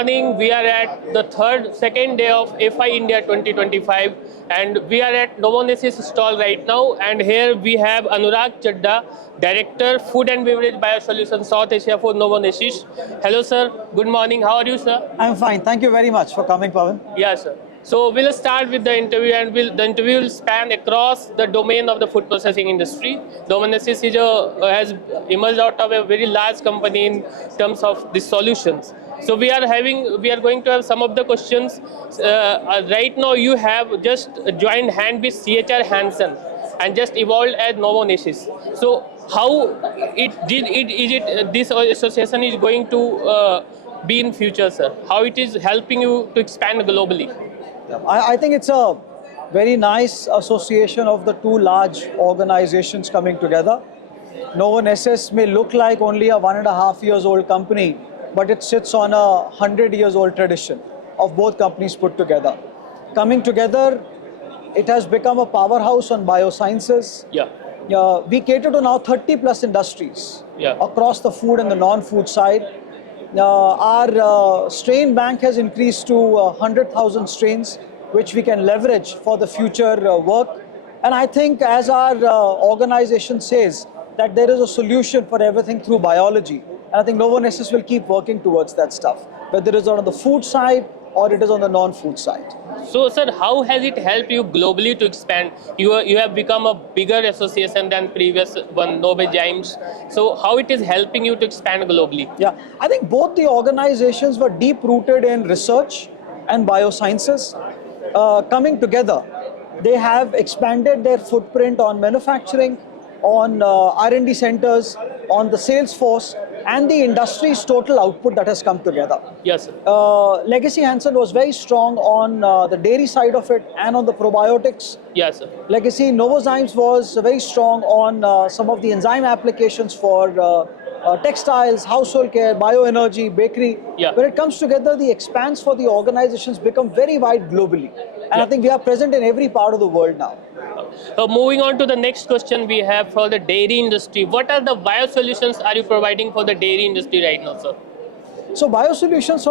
morning. We are at the second day of FI India 2025, and we are at Novonesis stall right now. And here we have Anurag Chadda, Director, Food and Beverage Biosolutions South Asia for Novonesis. Hello, sir. Good morning. How are you, sir? I'm fine. Thank you very much for coming, Pawan. Yes, sir. So we'll start with the interview, and the interview will span across the domain of the food processing industry. Novonesis has emerged out of a very large company in terms of the solutions. So we are going to have some of the questions. Right now, you have just joined hand with CHR Hansen and just evolved as Novonesis. So how this association is going to be in future, sir? How it is helping you to expand globally? I think it's a very nice association of the two large organizations coming together. Novonesis may look like only a 1.5 years old company, but it sits on a 100 years old tradition of both companies put together. Coming together, it has become a powerhouse on biosciences. We cater to now 30 plus industries across the food and the non-food side. Our strain bank has increased to 100,000 strains, which we can leverage for the future work. And I think, as our organization says, that there is a solution for everything through biology. And I think Novonesis will keep working towards that stuff, whether it is on the food side or it is on the non-food side. So, sir, how has it helped you globally to expand? You have become a bigger association than previous one, Novozymes. So, how it is helping you to expand globally? Yeah, I think both the organizations were deep-rooted in research and biosciences. Coming together, they have expanded their footprint on manufacturing, on R&D centers, on the sales force, and the industry's total output that has come together. Yes, sir. Legacy Hansen was very strong on the dairy side of it and on the probiotics. Yes, sir. Legacy Novozymes was very strong on some of the enzyme applications for textiles, household care, bioenergy, bakery. When it comes together, the expanse for the organizations become very wide globally. And I think we are present in every part of the world now. Moving on to the next question we have for the dairy industry. What are the biosolutions are you providing for the dairy industry right now, sir? So biosolutions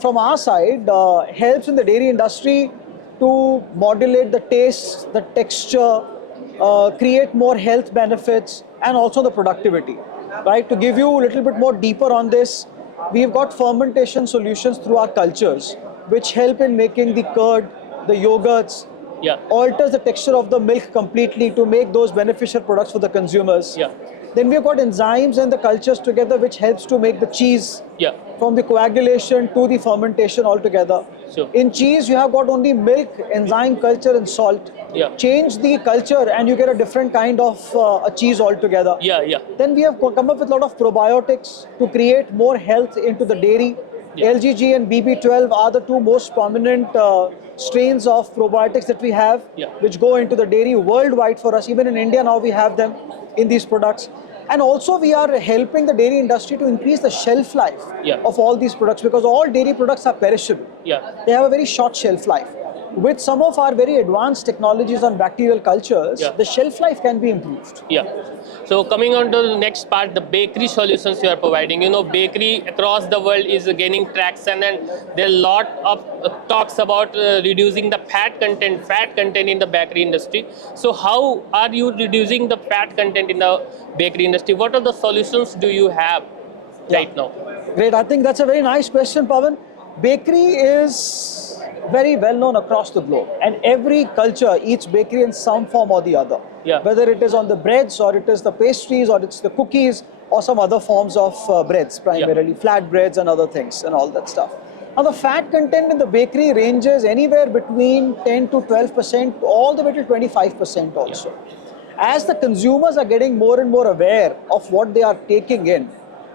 from our side helps in the dairy industry to modulate the taste, the texture, create more health benefits, and also the productivity. Right? To give you a little bit more deeper on this, we've got fermentation solutions through our cultures, which help in making the curd, the yogurts, alters the texture of the milk completely to make those beneficial products for the consumers. Then we've got enzymes and the cultures together, which helps to make the cheese from the coagulation to the fermentation altogether. In cheese, you have got only milk, enzyme culture, and salt. Change the culture and you get a different kind of a cheese altogether. Then we have come up with a lot of probiotics to create more health into the dairy. LGG and BB12 are the two most prominent strains of probiotics that we have, which go into the dairy worldwide for us. Even in India now we have them in these products. And also we are helping the dairy industry to increase the shelf life of all these products, because all dairy products are perishable. They have a very short shelf life. With some of our very advanced technologies on bacterial cultures, the shelf life can be improved. So coming on to the next part, the bakery solutions you are providing. You know, bakery across the world is gaining traction, and there are a lot of talks about reducing the fat content in the bakery industry. So how are you reducing the fat content in the bakery industry? What are the solutions do you have right now? Great, I think that's a very nice question, Pawan. Bakery is very well known across the globe, and every culture eats bakery in some form or the other. Whether it is on the breads, or it is the pastries, or it's the cookies, or some other forms of breads, primarily flat breads and other things and all that stuff. Now the fat content in the bakery ranges anywhere between 10 to 12%, all the way to 25% also. As the consumers are getting more and more aware of what they are taking in,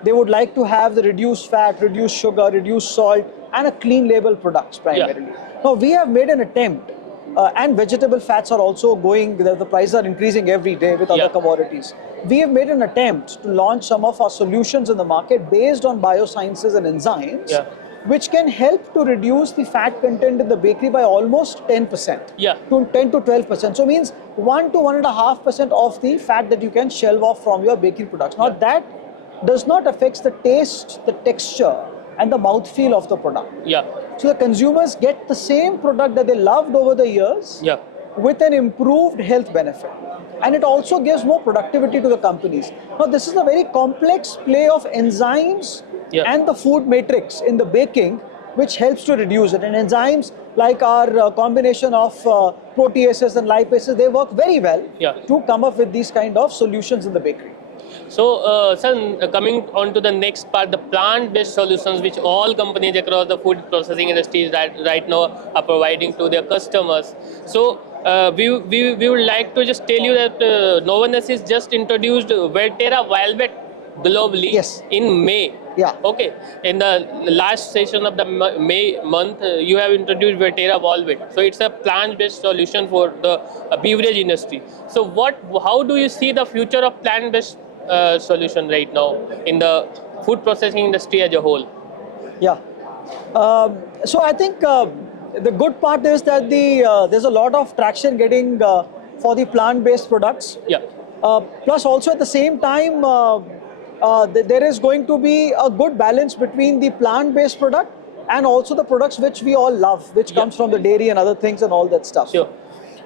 they would like to have the reduced fat, reduced sugar, reduced salt, and a clean label products primarily. Now we have made an attempt, and vegetable fats are also going, the prices are increasing every day with other commodities. We have made an attempt to launch some of our solutions in the market based on biosciences and enzymes, which can help to reduce the fat content in the bakery by almost 10%, to 10 to 12%. So it means 1 to 1.5% of the fat that you can shelve off from your bakery products. Now that does not affect the taste, the texture, and the mouthfeel of the product. Yeah. So the consumers get the same product that they loved over the years Yeah. with an improved health benefit. And it also gives more productivity to the companies. Now, this is a very complex play of enzymes and the food matrix in the baking, which helps to reduce it. And enzymes like our combination of proteases and lipases, they work very well to come up with these kind of solutions in the bakery. So, sir, coming on to the next part, the plant-based solutions which all companies across the food processing industries right now are providing to their customers. So, we would like to just tell you that Novonesis just introduced Verterra Velvet globally in May. Yeah. Okay. In the last session of the May month, you have introduced Verterra Velvet. So it's a plant-based solution for the beverage industry. So how do you see the future of plant-based solution right now in the food processing industry as a whole? Yeah. So I think the good part is that there's a lot of traction getting for the plant-based products. Yeah. Plus also at the same time, there is going to be a good balance between the plant-based product and also the products which we all love, which comes from the dairy and other things and all that stuff. Sure.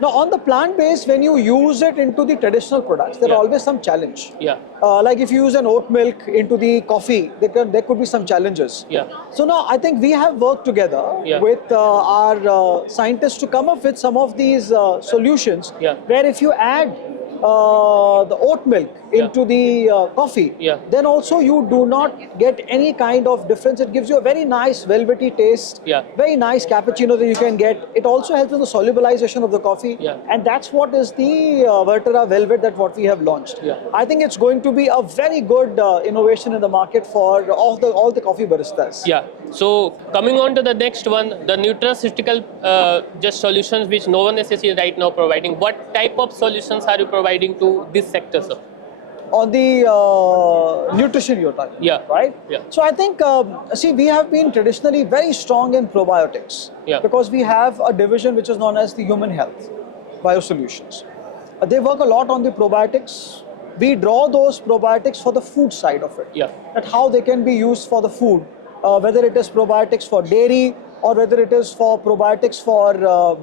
Now, on the plant-based, when you use it into the traditional products, there are always some challenge. Yeah. Like if you use an oat milk into the coffee, there could be some challenges. Yeah. So now I think we have worked together with our scientists to come up with some of these solutions where if you add the oat milk into the coffee, then also you do not get any kind of difference. It gives you a very nice velvety taste, very nice cappuccino that you can get. It also helps in the solubilization of the coffee, and that's what is the Verterra Velvet that what we have launched. I think it's going to be a very good innovation in the market for all the coffee baristas. Yeah. So coming on to the next one, the nutraceutical just solutions which Novonesis is right now providing. What type of solutions are you providing to this sector, sir? On the nutrition you're talking, right? Yeah. So I think, see, we have been traditionally very strong in probiotics because we have a division which is known as the Human Health Biosolutions. They work a lot on the probiotics. We draw those probiotics for the food side of it. That how they can be used for the food, whether it is probiotics for dairy or whether it is for probiotics for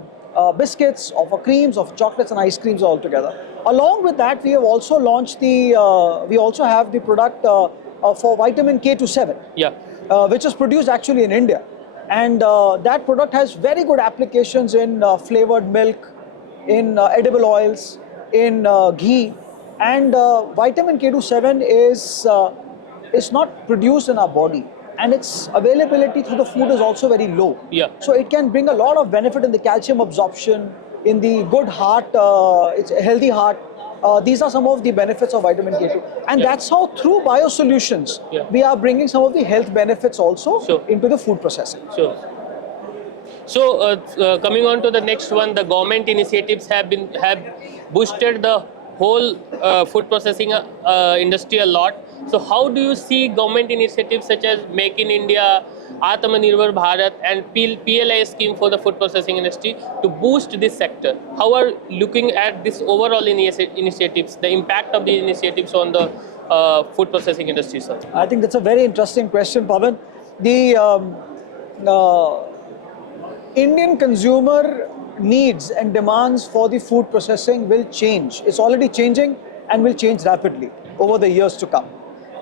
biscuits or for creams or for chocolates and ice creams altogether. Along with that, we have also launched we also have the product for vitamin K27, which is produced actually in India. And that product has very good applications in flavored milk, in edible oils, in ghee. And vitamin K27 is not produced in our body. And its availability through the food is also very low. So it can bring a lot of benefit in the calcium absorption, in the good heart, it's a healthy heart. These are some of the benefits of vitamin K2. And that's how through biosolutions, we are bringing some of the health benefits also into the food processing. Sure. So coming on to the next one, the government initiatives have boosted the whole food processing industry a lot. So how do you see government initiatives such as Make in India, Atmanirbhar Bharat and PLI scheme for the food processing industry to boost this sector? How are you looking at this overall initiatives, the impact of the initiatives on the food processing industry, sir? I think that's a very interesting question, Pavan. The Indian consumer needs and demands for the food processing will change. It's already changing and will change rapidly over the years to come.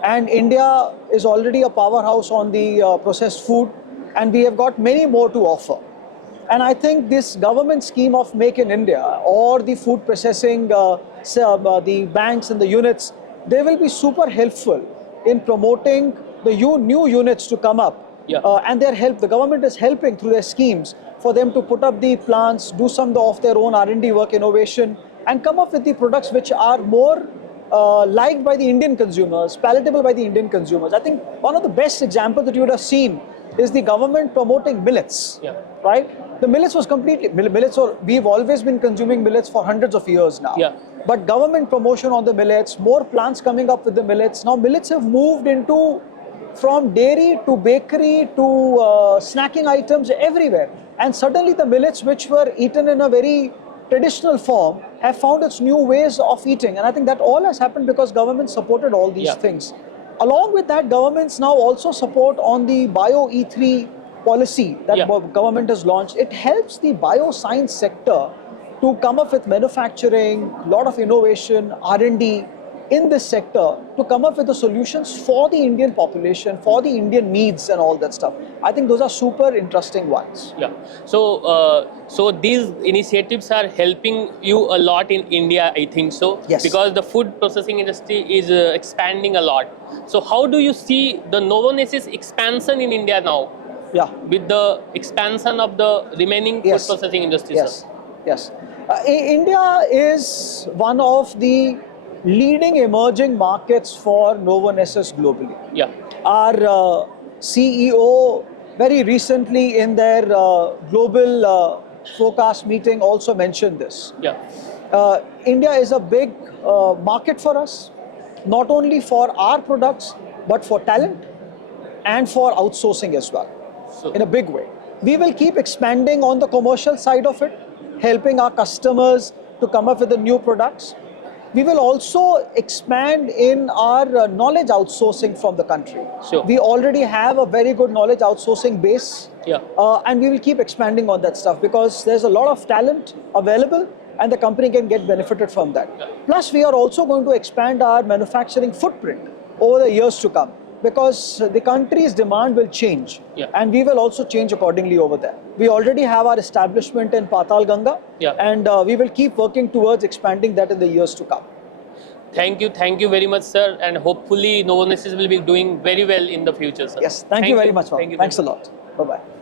And India is already a powerhouse on the processed food, and we have got many more to offer. And I think this government scheme of Make in India or the food processing, the banks and the units, they will be super helpful in promoting the new units to come up. And the government is helping through their schemes for them to put up the plants, do some of their own R&D work, innovation, and come up with the products which are more liked by the Indian consumers, palatable by the Indian consumers. I think one of the best examples that you would have seen is the government promoting millets, right? The millets was we've always been consuming millets for hundreds of years now. But government promotion on the millets, more plants coming up with the millets. Now millets have moved from dairy to bakery to snacking items everywhere. And suddenly the millets which were eaten in a very traditional form have found its new ways of eating. And I think that all has happened because government supported all these things. Along with that, governments now also support on the Bio E3 policy that Yeah. government has launched. It helps the bioscience sector to come up with manufacturing, lot of innovation, R&D in this sector to come up with the solutions for the Indian population, for the Indian needs and all that stuff. I think those are super interesting ones. Yeah. So these initiatives are helping you a lot in India, I think so. Yes. Because the food processing industry is expanding a lot. So how do you see the Novonesis expansion in India now, Yeah. with the expansion of the remaining Yes. food processing industry? Yes, Sir? yes. India is one of the leading emerging markets for Novonesis globally. Yeah. Our CEO very recently in their global forecast meeting also mentioned this. Yeah. India is a big market for us, not only for our products, but for talent and for outsourcing as well, So in a big way. We will keep expanding on the commercial side of it, helping our customers to come up with the new products. We will also expand in our knowledge outsourcing from the country. Sure. We already have a very good knowledge outsourcing base. Yeah. And we will keep expanding on that stuff because there's a lot of talent available and the company can get benefited from that. Yeah. Plus, we are also going to expand our manufacturing footprint over the years to come because the country's demand will change. Yeah. And we will also change accordingly over there. We already have our establishment in Patal Ganga. Yeah. And we will keep working towards expanding that in the years to come. thank you very much, sir. And hopefully Novonesis will be doing very well in the future, sir. Yes, thank you very much. Thank you. Thanks a lot. Bye-bye.